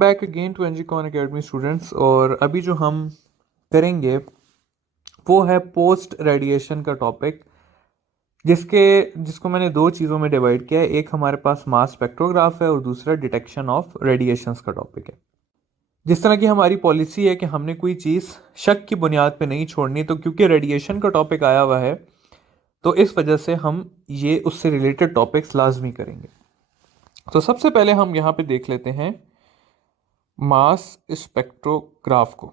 Back again to NG con academy students. और अभी जो हम करेंगे वो है पोस्ट रेडिएशन का टॉपिक, जिसको मैंने दो चीज़ों में डिवाइड किया है। एक हमारे पास मास स्पेक्ट्रोग्राफ है और दूसरा डिटेक्शन ऑफ रेडिएशंस का टॉपिक है। जिस तरह की हमारी पॉलिसी है कि हमने कोई चीज़ शक की बुनियाद पे नहीं छोड़नी, तो क्योंकि रेडिएशन का टॉपिक आया हुआ है तो इस वजह से हम ये उससे रिलेटेड टॉपिक्स लाजमी करेंगे। तो सबसे पहले हम यहाँ पे देख लेते हैं मास स्पेक्ट्रोग्राफ को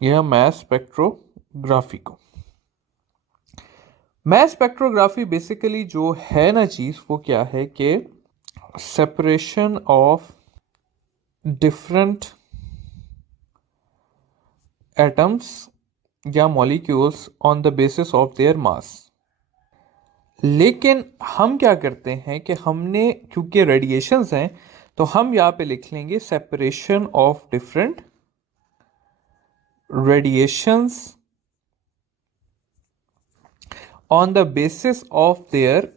या मास स्पेक्ट्रोग्राफी को। मास स्पेक्ट्रोग्राफी बेसिकली जो है ना चीज़, वो क्या है कि सेपरेशन ऑफ डिफरेंट एटम्स या molecules on the basis of their mass. लेकिन हम क्या करते हैं कि हमने, क्योंकि रेडिएशंस हैं, तो हम यहाँ पे लिख लेंगे separation of different radiations on the basis of their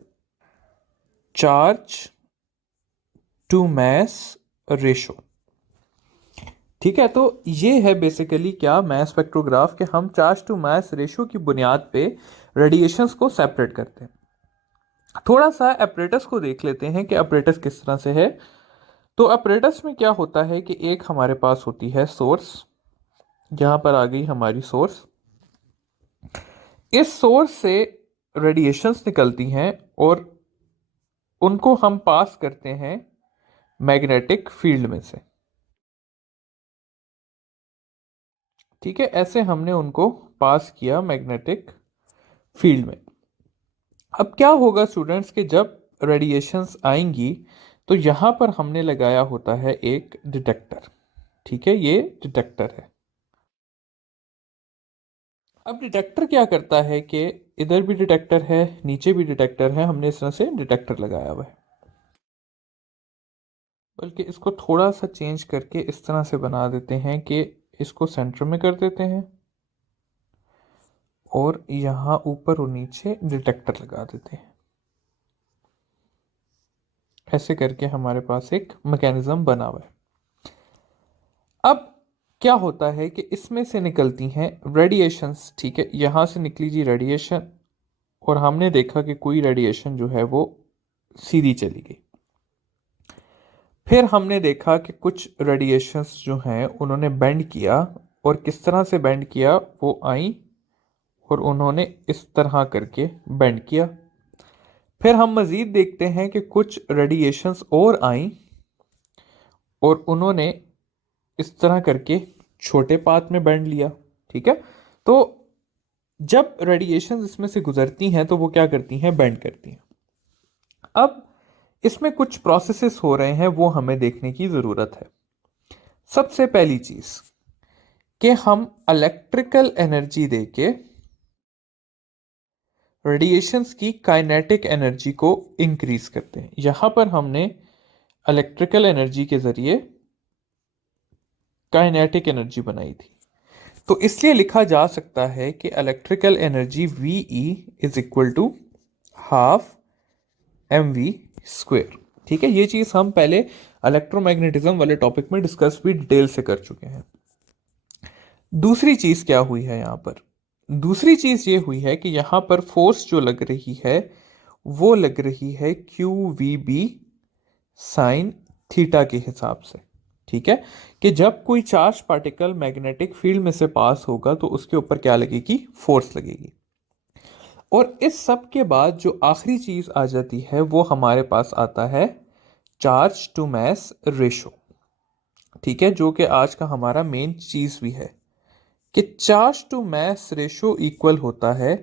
charge to mass ratio. ठीक है, तो ये है बेसिकली क्या मास स्पेक्ट्रोग्राफ, के हम चार्ज टू मास रेशो की बुनियाद पे रेडिएशंस को सेपरेट करते हैं। थोड़ा सा अपरेटस को देख लेते हैं कि अपरेटस किस तरह से है। तो अपरेटस में क्या होता है कि एक हमारे पास होती है सोर्स, यहां पर आ गई हमारी सोर्स। इस सोर्स से रेडिएशंस निकलती हैं और उनको हम पास करते हैं मैग्नेटिक फील्ड में से। ठीक है, ऐसे हमने उनको पास किया मैग्नेटिक फील्ड में। अब क्या होगा स्टूडेंट्स कि जब रेडिएशंस आएंगी तो यहां पर हमने लगाया होता है एक डिटेक्टर। ठीक है, ये डिटेक्टर है। अब डिटेक्टर क्या करता है कि इधर भी डिटेक्टर है, नीचे भी डिटेक्टर है, हमने इस तरह से डिटेक्टर लगाया हुआ है। बल्कि इसको थोड़ा सा चेंज करके इस तरह से बना देते हैं कि इसको सेंटर में कर देते हैं और यहाँ ऊपर और नीचे डिटेक्टर लगा देते हैं। ऐसे करके हमारे पास एक मैकेनिज्म बना हुआ है। अब क्या होता है कि इसमें से निकलती हैं रेडिएशंस। ठीक है, यहाँ से निकली जी रेडिएशन और हमने देखा कि कोई रेडिएशन जो है वो सीधी चली गई। फिर हमने देखा कि कुछ रेडिएशंस जो हैं उन्होंने बेंड किया, और किस तरह से बेंड किया, वो आई और उन्होंने इस तरह करके बेंड किया। फिर हम मज़ीद देखते हैं कि कुछ रेडिएशंस और आई और उन्होंने इस तरह करके छोटे पाथ में बेंड लिया। ठीक है, तो जब रेडिएशंस इसमें से गुजरती हैं तो वो क्या करती हैं, बेंड करती हैं। अब इसमें कुछ प्रोसेसेस हो रहे हैं, वो हमें देखने की ज़रूरत है। सबसे पहली चीज़ कि हम इलेक्ट्रिकल एनर्जी देके रेडिएशंस की काइनेटिक एनर्जी को इंक्रीज करते हैं। यहां पर हमने इलेक्ट्रिकल एनर्जी के जरिए काइनेटिक एनर्जी बनाई थी, तो इसलिए लिखा जा सकता है कि electrical energy V e is equal to half m v square. ठीक है, ये चीज हम पहले इलेक्ट्रोमैग्नेटिज्म वाले टॉपिक में डिस्कस भी डिटेल से कर चुके हैं। दूसरी चीज क्या हुई है यहां पर, दूसरी चीज ये हुई है कि यहां पर फोर्स जो लग रही है वो लग रही है q v b sine theta के हिसाब से। ठीक है, कि जब कोई चार्ज पार्टिकल मैग्नेटिक फील्ड में से पास होगा तो उसके ऊपर क्या लगेगी, फोर्स लगेगी। और इस सब के बाद जो आखिरी चीज आ जाती है वो हमारे पास आता है चार्ज टू मास रेशो। ठीक है, जो कि आज का हमारा मेन चीज भी है कि charge to mass ratio equal होता है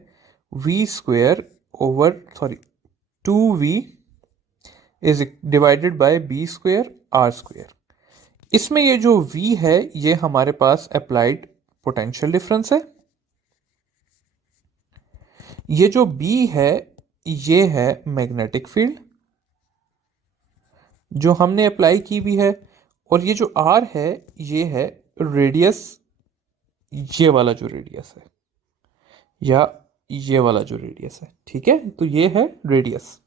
v square over sorry 2v is divided by b square r square. इसमें ये जो v है ये हमारे पास अप्लाइड पोटेंशियल डिफरेंस है, ये जो b है ये है मैग्नेटिक फील्ड जो हमने अप्लाई की भी है, और ये जो r है ये है रेडियस, ये वाला जो रेडियस है या ये वाला जो रेडियस है। ठीक है, तो ये है रेडियस।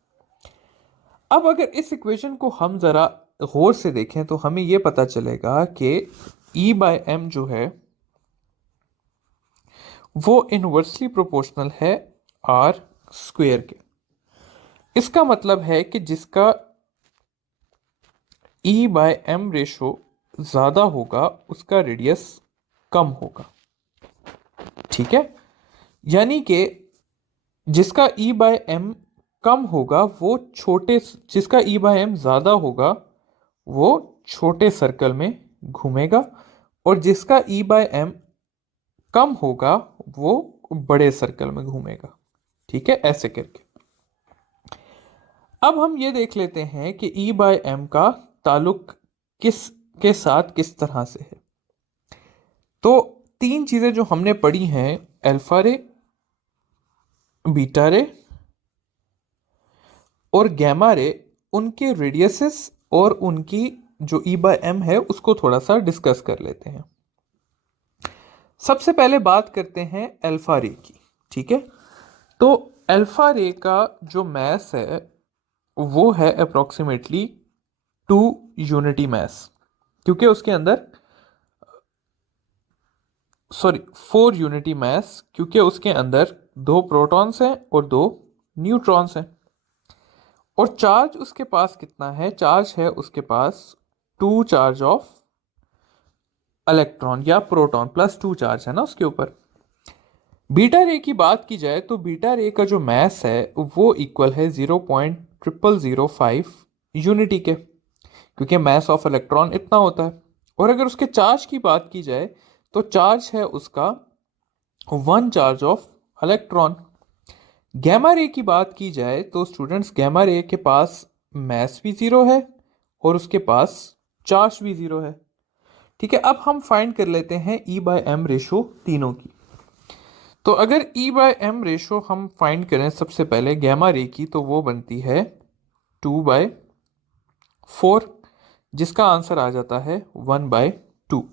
अब अगर इस इक्वेशन को हम ज़रा गौर से देखें तो हमें यह पता चलेगा कि E बाय एम जो है वो इनवर्सली प्रोपोर्शनल है आर स्क्वेयर के। इसका मतलब है कि जिसका E बाय एम रेशो ज़्यादा होगा उसका रेडियस कम होगा। ठीक है, यानी कि जिसका E बाय एम कम होगा वो छोटे, जिसका E बाय एम ज़्यादा होगा वो छोटे सर्कल में घूमेगा, और जिसका E बाय एम कम होगा वो बड़े सर्कल में घूमेगा। ठीक है, ऐसे करके अब हम ये देख लेते हैं कि E बाय एम का ताल्लुक किस के साथ किस तरह से है। तो तीन चीजें जो हमने पढ़ी हैं, अल्फा रे, बीटा रे और गैमा रे, उनके रेडियसेस और उनकी जो E बाय एम है उसको थोड़ा सा डिस्कस कर लेते हैं। सबसे पहले बात करते हैं अल्फा रे की। ठीक है, तो अल्फा रे का जो मैस है वो है अप्रोक्सीमेटली 2 यूनिटी मैस, क्योंकि उसके अंदर 4 यूनिटी मैस, क्योंकि उसके अंदर 2 प्रोटॉन्स हैं और 2 न्यूट्रॉन्स हैं। और चार्ज उसके पास कितना है? चार्ज है उसके पास 2 चार्ज ऑफ इलेक्ट्रॉन या प्रोटॉन, +2 चार्ज है ना उसके ऊपर। बीटा रे की बात की जाए तो बीटा रे का जो मैस है वो इक्वल है 0.0005 यूनिटी के, क्योंकि मैस ऑफ इलेक्ट्रॉन इतना होता है। और अगर उसके चार्ज की बात की जाए तो चार्ज है उसका 1 चार्ज ऑफ इलेक्ट्रॉन। गैमा रे की बात की जाए तो स्टूडेंट्स गैमा रे के पास मैस भी 0 है और उसके पास चार्ज भी 0 है। ठीक है, अब हम फाइंड कर लेते हैं E बाय एम रेशो तीनों की। तो अगर E बाय एम रेशो हम फाइंड करें सबसे पहले गैमा रे की, तो वो बनती है 2/4, जिसका आंसर आ जाता है 1/2।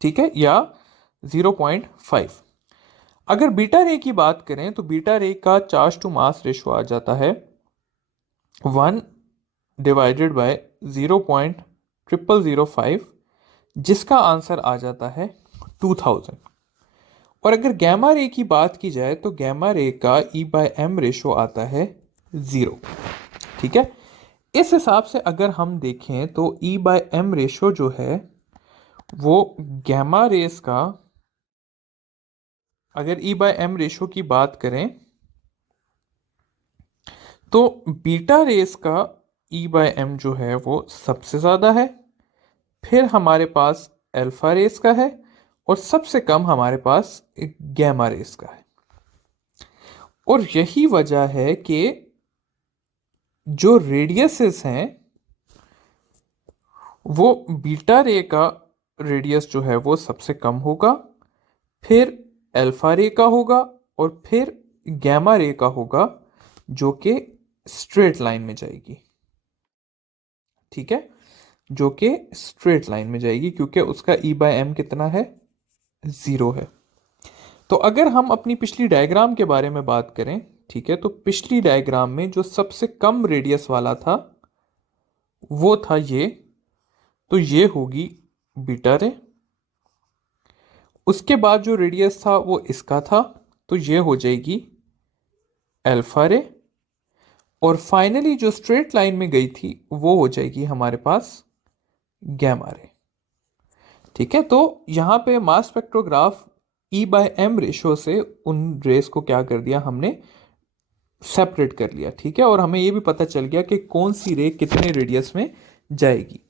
ठीक है, या 0.5। अगर बीटा रे की बात करें तो बीटा रे का चार्ज टू मास रेशो आ जाता है 1/0.0005, जिसका आंसर आ जाता है 2000। और अगर गैमा रे की बात की जाए तो गैमा रे का E बाय एम रेशो आता है 0। ठीक है, इस हिसाब से अगर हम देखें तो E बाय एम रेशो जो है वो गैमा रेस का, अगर E बाय एम रेशो की बात करें तो बीटा रेस का E बाय एम जो है वो सबसे ज़्यादा है, फिर हमारे पास अल्फा रेस का है और सबसे कम हमारे पास गैमा रेस का है। और यही वजह है कि जो रेडियसेस हैं वो बीटा रे का रेडियस जो है वो सबसे कम होगा, फिर अल्फा रे का होगा और फिर गैमा रे का होगा, जो कि स्ट्रेट लाइन में जाएगी। ठीक है, जो कि स्ट्रेट लाइन में जाएगी क्योंकि उसका E बाय एम कितना है? 0 है। तो अगर हम अपनी पिछली डायग्राम के बारे में बात करें, ठीक है, तो पिछली डायग्राम में जो सबसे कम रेडियस वाला था वो था ये, तो ये होगी बीटा रे। उसके बाद जो रेडियस था वो इसका था, तो ये हो जाएगी अल्फा रे। और फाइनली जो स्ट्रेट लाइन में गई थी वो हो जाएगी हमारे पास गैमा रे। ठीक है, तो यहां पे mass spectrograph E by M ratio से उन रेस को क्या कर दिया, हमने सेपरेट कर लिया। ठीक है, और हमें ये भी पता चल गया कि कौन सी रे कितने रेडियस में जाएगी।